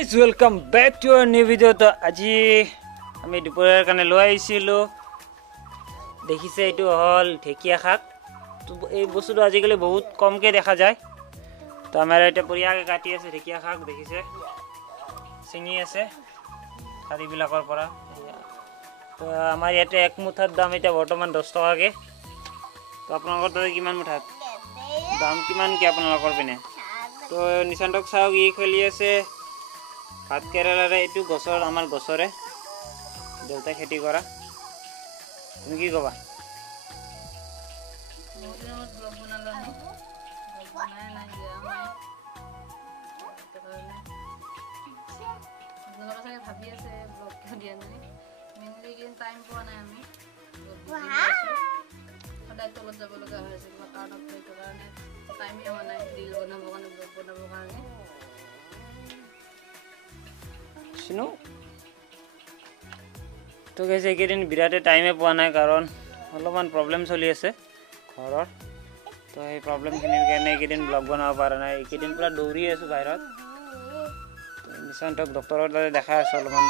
guys, welcome back to our new video. তো আজি আমি দুপৰীয়াৰ কাৰণে লৈ আহিছিলো দেখিছে এইটো হল ঢেকিয়া শাক তো এই বস্তুটো আজিকালি বহুত কমকে দেখা যায় তো আমাৰ এটা পৰিয়াকে কাটি আছে ঢেকিয়া শাক দেখিছে চিঙি আছে খাৰিবিলাকৰ পৰা তো আমাৰ ইয়াতে এক মুঠাৰ দাম এটা বৰ্তমান 10 টকাকে তো আপোনালোকৰ তাতে কিমান মুঠাত দাম কিমান কি আপোনালোকৰ পিনে তো নিশান্তক চাওক ই খেলি আছে ভাত কেৰেলাৰে এইটো গছৰ আমাৰ গছৰে দেউতা খেতি কৰা তুমি কি কবা শুনো তো গাইস এইকেদিন বিৰাটে টাইমে পোৱা নাই কাৰণ অলপমান প্ৰবলেম চলি আছে ঘৰৰ তো এই প্ৰবলেমখিনিৰ কাৰণে এইকেদিন ব্লগ বনাব পৰা নাই এইকেদিন পুৰা দৌৰি আছো বাহিৰত নিশান্তক ডক্টৰৰ তাতে দেখাই আছো অলপমান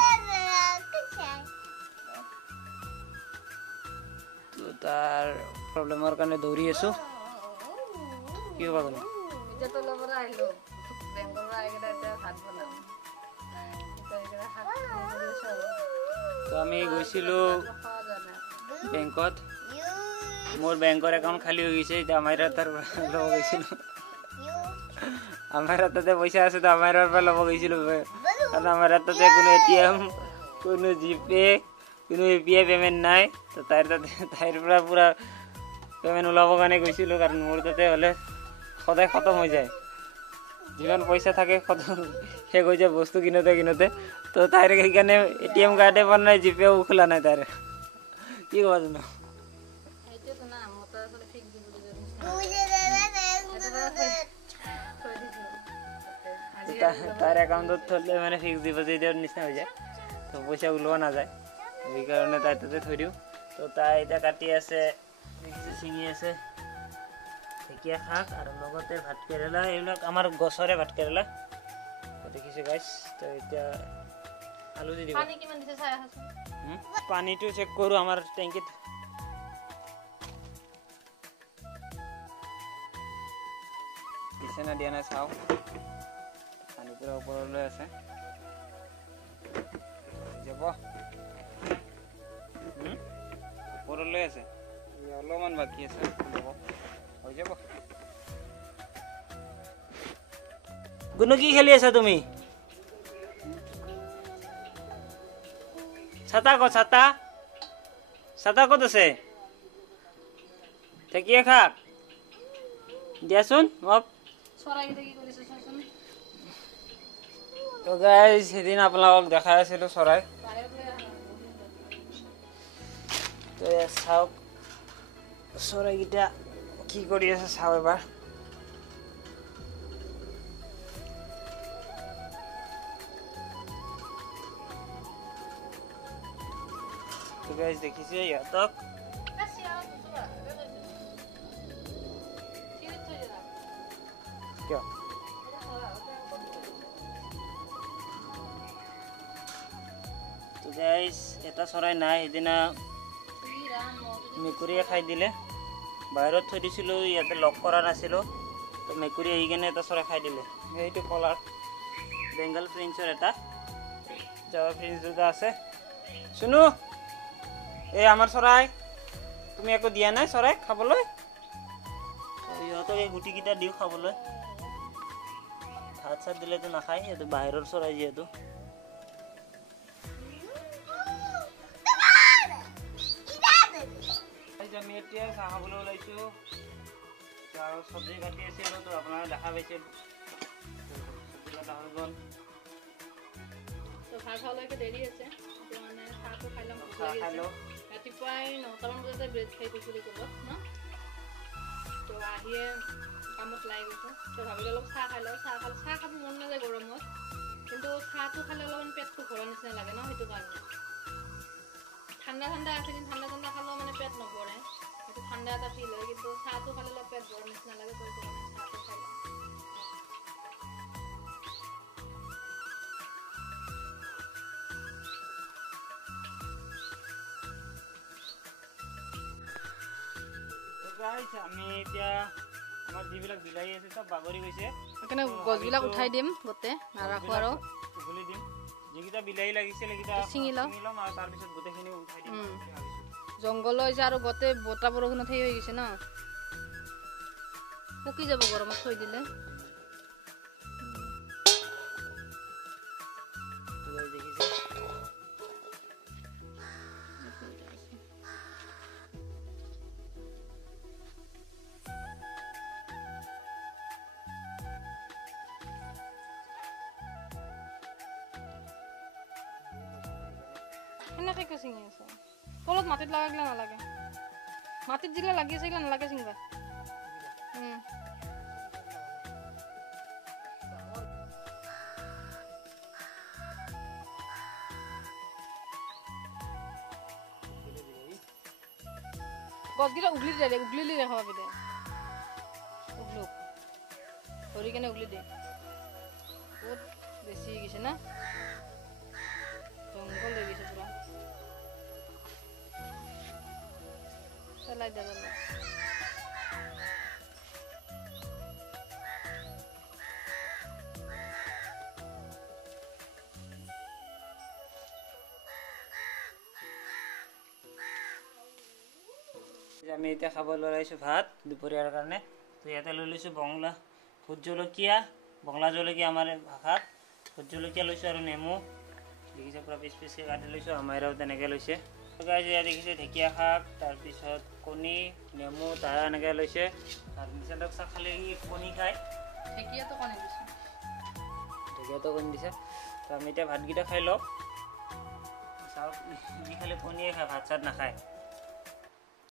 তো তাৰ প্ৰবলেমৰ কাৰণে দৌৰি আছো কি হ'ব তুমি এতিয়া তো লগৰ আহিলো বেংকৰ পৰা আইগা এতিয়া ভাত বনাম তো আমি গৈছিলো বেংকত মোর ব্যাংকের অ্যাকাউন্ট খালি হয়ে গেছে এটা আমার তার লব গেছিল আমার হাতে পয়সা আছে তো আমার লব গেছিল কারণ আমার হাতে কোনো এটিএম কোনো জিপে কোনো ইউপিআই পেমেন্ট নাই তো তার পুরা পেমেন্ট ওলাব কাৰণে গৈছিল কারণ মোর তাতে হলে সদায় খতম হয়ে যায় যিমান পয়সা থাকে খতম শেষ হয়ে যায় বস্তু কিনোতে তো তার সেইকাৰণে এটিএম কার্ডে বনাই জিপেও খোলা নাই তার কি কবা জানো তার অ্যাকাউন্টত থলে মানে ফিক্স ডিপোজিটের নিচিনা হৈ যায় তো পইচা ওলোৱা নাযায় এই কাৰণে তাই তাতে থৈ দিওঁ তো তাই এটা কাটি আছে চিঙি আছে ঢেকিয়া শাক আৰু লগতে ভাত কেৰেলা এইবিলাক আমাৰ গছৰে ভাত কেৰেলা তো দেখিছে গাইস তো এতিয়া আলু দি দিব পানী কিমান দিছে চাই আছো পানীটো চেক কৰো আমাৰ টেংকিত দিছে না দিয়া নাই চাও পানী পুৰা ওপৰলৈ আছে যাব ওপৰলৈ আছে অলপমান বাকি আছে হৈ যাব গুণু কি খেলি আছা তুমি ছাতা কত ছাতা কত আছে ঢেকিয়া শাক দিয়াচোন মোক তো গাইস সেদিন আপোনালোকক দেখাই আছিলো চৰাই তো চাওক চৰাইকেইটা কি কৰি আছে চাও এবাৰ তো গাইস দেখিছে ইহঁতক কিয় তো গাইস এটা চৰাই নাই এদিনা মেকুৰীয়ে খাই দিলে বাহিৰত থৈ দিছিলোঁ ইয়াতে লক কৰা নাছিলোঁ তো মেকুৰী আহি কেনে এটা চৰাই খাই দিলে এইটো কলাৰ বেংগল প্ৰিন্সৰ এটা জাভা প্ৰিন্স দুটা আছে শুনো এই আমাৰ চৰাই তুমি একো দিয়া নাই চৰাই খাবলৈ ইহঁতক এই গুটিকেইটা দিওঁ খাবলৈ ভাত চাত দিলেতো নাখায় এইটো বাহিৰৰ চৰাই যিহেতু আমি এতিয়া চাহ খাবলৈ ওলাইছোঁ আৰু চব্জি কাটি আছিলোঁ তো আপোনালোকে দেখা পাইছে চব্জি কটা হৈ গ'ল তো ভাত খাবলৈকে দেৰি আছে মানে চাহটো খাই ল'ম ৰাতিপুৱাই 9টামান বজাতে ব্ৰেড খাই গৈছিলোঁ ক'ৰবাত ন তো আহিয়ে কামত লাগি গৈছে তো ভাবিলোঁ অলপ চাহ খাই লওঁ চাহ খাব মন নাযায় গৰমত কিন্তু চাহটো খালে অলপমান পেটটো ভৰা নিচিনা লাগে ন সেইটো কাৰণে ঠাণ্ডা আছে কিন্তু ঠাণ্ডা খালেও মানে পেট নভৰে সেইটো ঠাণ্ডা এটা ফিল হয় কিন্তু চাহটো খালে অলপ পেট ভৰা নিচিনা লাগে তো চাহটো খাই লওঁ গাইছ আমি এতিয়া আমাৰ যিবিলাক বিলাহী আছে চব বাগৰি গৈছে সেইকাৰণে গছবিলাক উঠাই দিম গোটেই নাৰাখোঁ আৰু উঘলি দিম যিকেইটা বিলাহী লাগিছিল সেইকেইটা ছিঙি ল'ম আৰু তাৰপিছত গোটেইখিনি উঠাই দিম জংঘল হৈছে আৰু গোটেই বতাহ বৰষুণত সেই হৈ গৈছে ন পকি যাব গৰমত থৈ দিলে দেখিছে সেনেকৈ কিয় ছিঙি আছে তলত মাটিত লগাগিলা নালাগে মাটিত যিগিলা লাগি আছে সেইগিলা নালাগে ছিঙিবা গছকেইটা উঘলি দে উঘলিলি দেখা পাবি দে উঘলুক ধৰি কেনে উঘলি দে বহুত বেছি হৈ গৈছে না জংঘল হৈ গৈছে পুৰা পেলাই দে পেলাই আমি এতিয়া খাব লগাইছোঁ ভাত দুপৰীয়াৰ কাৰণে তো ইয়াতে লৈ লৈছোঁ বঙলা ভোট জলকীয়া বঙলা জলকীয়া আমাৰ ভাষাত ভোট জলকীয়া লৈছোঁ আৰু নেমু দেখিছে পূৰা পিচ পিচকৈ কাটি লৈছোঁ আমাৰো তেনেকৈ লৈছে ইয়াত দেখিছে ঢেকীয়া শাক তাৰপিছত কণী নেমু তাৰ এনেকৈ লৈছে তাৰপিছত চাহ খালে কণী খায় ঢেকীয়াটো কণী দিছে ঢেকীয়াটো কণী দিছে তো আমি এতিয়া ভাতকেইটা খাই লওঁ চাওক যি খালে কণীয়ে খায় ভাত চাত নাখায়